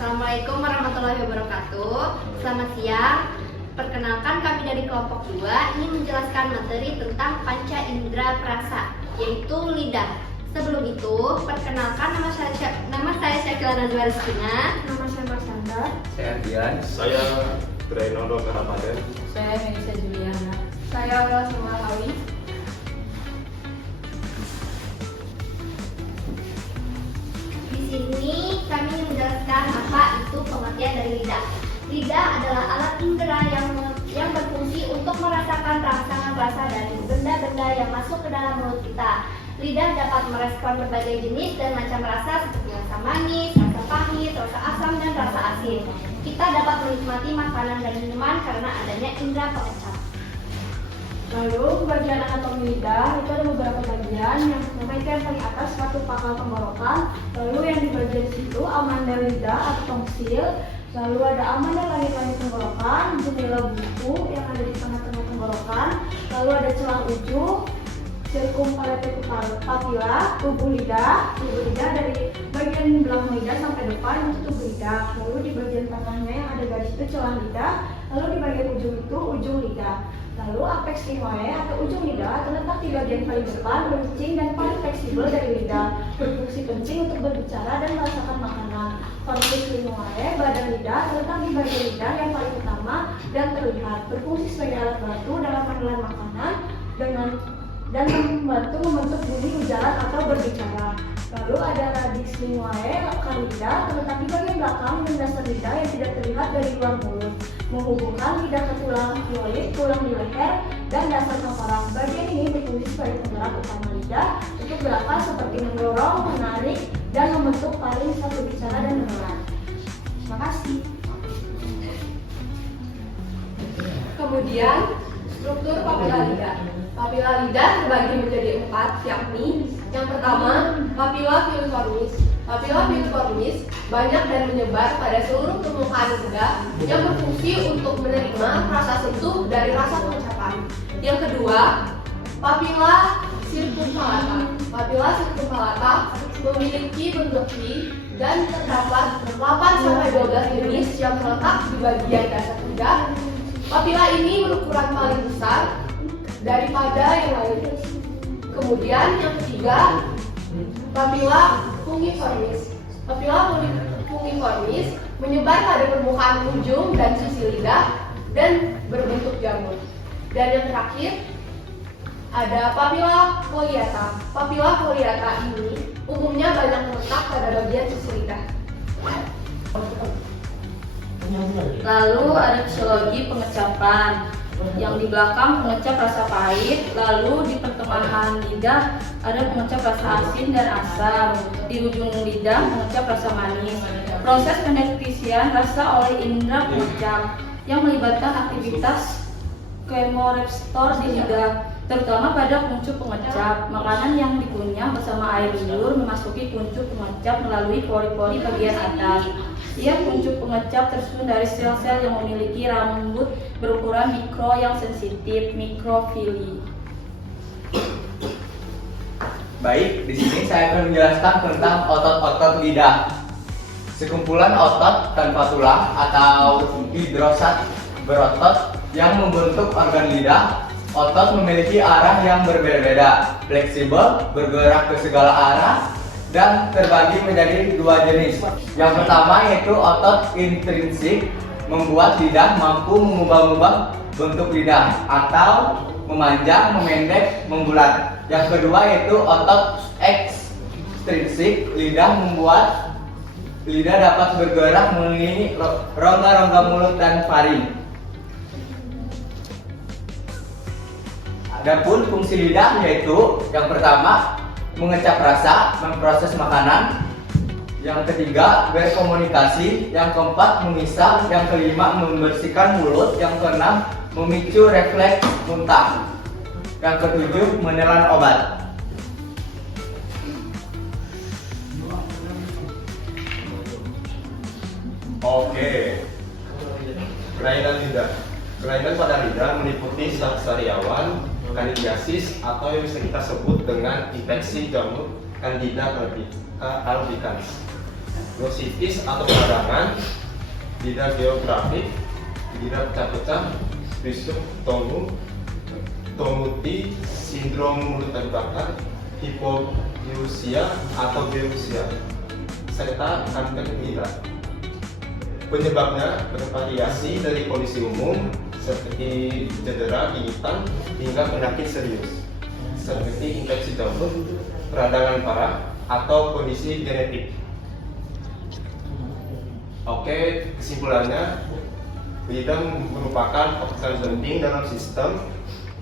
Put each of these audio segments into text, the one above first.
Assalamualaikum warahmatullahi wabarakatuh. Selamat siang. Perkenalkan, kami dari kelompok 2 ingin menjelaskan materi tentang panca indera perasa, yaitu lidah. Sebelum itu, perkenalkan nama saya Syakila Najwa Rizkina. Nama saya Marsanda. Saya Ardian. Saya Drainono Karapaden. Saya Melisa Juliana. Saya Aula Sumalawi. Di sini kami menjelaskan apa itu pengertian dari lidah. Lidah adalah alat indera yang berfungsi untuk merasakan rangsangan rasa dari benda-benda yang masuk ke dalam mulut kita. Lidah dapat merespon berbagai jenis dan macam rasa seperti rasa manis, rasa pahit, rasa asam, dan rasa asin. Kita dapat menikmati makanan dan minuman karena adanya indera pengecap. Lalu bagian anatomi lidah itu ada beberapa bagian. Yang pertama itu yang paling atas suatu pangkal tenggorokan. Lalu yang di bagian situ amandel lidah atau tongsil. Lalu ada amandel langit-langit tenggorokan, jendela buku yang ada di tengah-tengah tenggorokan. Lalu ada celang ujung, sirkumpalated papilla, tubuh lidah. Tubuh lidah dari bagian belakang lidah sampai depan itu tubuh lidah. Lalu di bagian tengahnya yang ada garis itu celah lidah. Lalu di bagian ujung itu ujung lidah. Lalu apex linguae atau ujung lidah terletak di bagian paling depan, kencing dan paling fleksibel dari lidah, berfungsi kencing untuk berbicara dan merasakan makanan. Corpus linguae, badan lidah, terletak di bagian lidah yang paling utama dan terlihat, berfungsi sebagai alat bantu dalam menelan makanan dan membantu membentuk bunyi ujaran atau berbicara. Lalu ada radix linguae, akar lidah, terletak di bagian belakang dan dasar lidah yang tidak terlihat dari luar mulut, menghubungkan lidah ke tulang hyoid, tulang di leher, dan dasar tengkorak. Bagian ini berfungsi sebagai penggerak utama lidah untuk bernafas seperti mendorong, menarik, dan membentuk paling saat berbicara dan menelan. Terima kasih. Kemudian, struktur papila lidah. Papila lidah terbagi menjadi 4, yakni yang pertama, papila filiformis. Papila filiformis banyak dan menyebar pada seluruh permukaan lidah yang berfungsi untuk menerima rasa sentuh dari rasa pengecapan. Yang kedua, papila circumfallata. Papila circumfallata memiliki bentuk V dan terdapat 8-12 jenis yang terletak di bagian dasar lidah. Papila ini berukuran paling besar daripada yang lain. Kemudian yang ketiga, papila fungiformis. Papila fungiformis menyebar pada permukaan ujung dan sisi lidah dan berbentuk jamur. Dan yang terakhir ada papila foliata. Papila foliata ini umumnya banyak terletak pada bagian sisi lidah. Lalu ada fisiologi pengecapan. Yang di belakang pengecap rasa pahit, lalu di pertengahan lidah ada pengecap rasa asin dan asam, di ujung lidah pengecap rasa manis. Proses pendeteksian rasa oleh indera pengecap yang melibatkan aktivitas kemoreseptor di lidah, terutama pada kuncup pengecap. Makanan yang dikunyah bersama air liur memasuki kuncup pengecap melalui pori-pori bagian atas. Kuncup pengecap tersusun dari sel-sel yang memiliki rambut berukuran mikro yang sensitif, mikrofili. Baik, di sini saya akan menjelaskan tentang otot-otot lidah. Sekumpulan otot tanpa tulang atau hidrosat berotot yang membentuk organ lidah. Otot memiliki arah yang berbeda-beda, fleksibel, bergerak ke segala arah, dan terbagi menjadi 2 jenis. Yang pertama yaitu otot intrinsik, membuat lidah mampu mengubah-ubah bentuk lidah atau memanjang, memendek, membulat. Yang kedua yaitu otot ekstrinsik, lidah membuat lidah dapat bergerak mengelilingi rongga-rongga mulut dan faring. Adapun fungsi lidah yaitu yang pertama mengecap rasa, memproses makanan. Yang ketiga, berkomunikasi. Yang keempat, mengisap. Yang kelima, membersihkan mulut. Yang keenam, memicu refleks muntah. Yang ketujuh, menelan obat. Oke. Kelainan lidah. Kelainan pada lidah meliputi sariawan, kandidiasis atau yang bisa kita sebut dengan infeksi jamur Candida albicans. Glositis atau peradangan, lidah geografik, lidah pecah-pecah, bisuk tomuti, sindrom mulut terbakar, hipogeusia atau geusia, serta kanker lidah. Penyebabnya bervariasi dari kondisi umum seperti cedera, gigitan, hingga penyakit serius seperti infeksi jantung, peradangan parah, atau kondisi genetik. Oke, kesimpulannya, lidah merupakan organ penting dalam sistem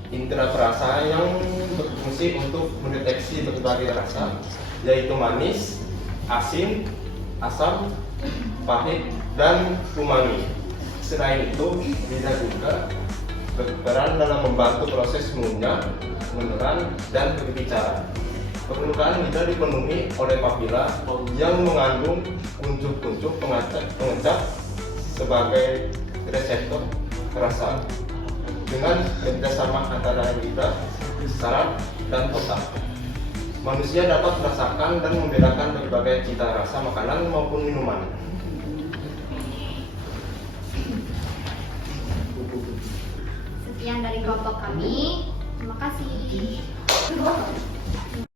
indera perasa yang berfungsi untuk mendeteksi berbagai rasa, yaitu manis, asin, asam, pahit, dan umami. Selain itu, lidah juga berperan dalam membantu proses mengunyah, menelan, dan berbicara. Permukaan lidah dipenuhi oleh papila yang mengandung kuncup-kuncup pengecap sebagai reseptor rasa. Dengan kerjasama antara lidah, saraf, dan otak, manusia dapat merasakan dan membedakan berbagai cita rasa makanan maupun minuman. Sekian dari kelompok kami. Terima kasih.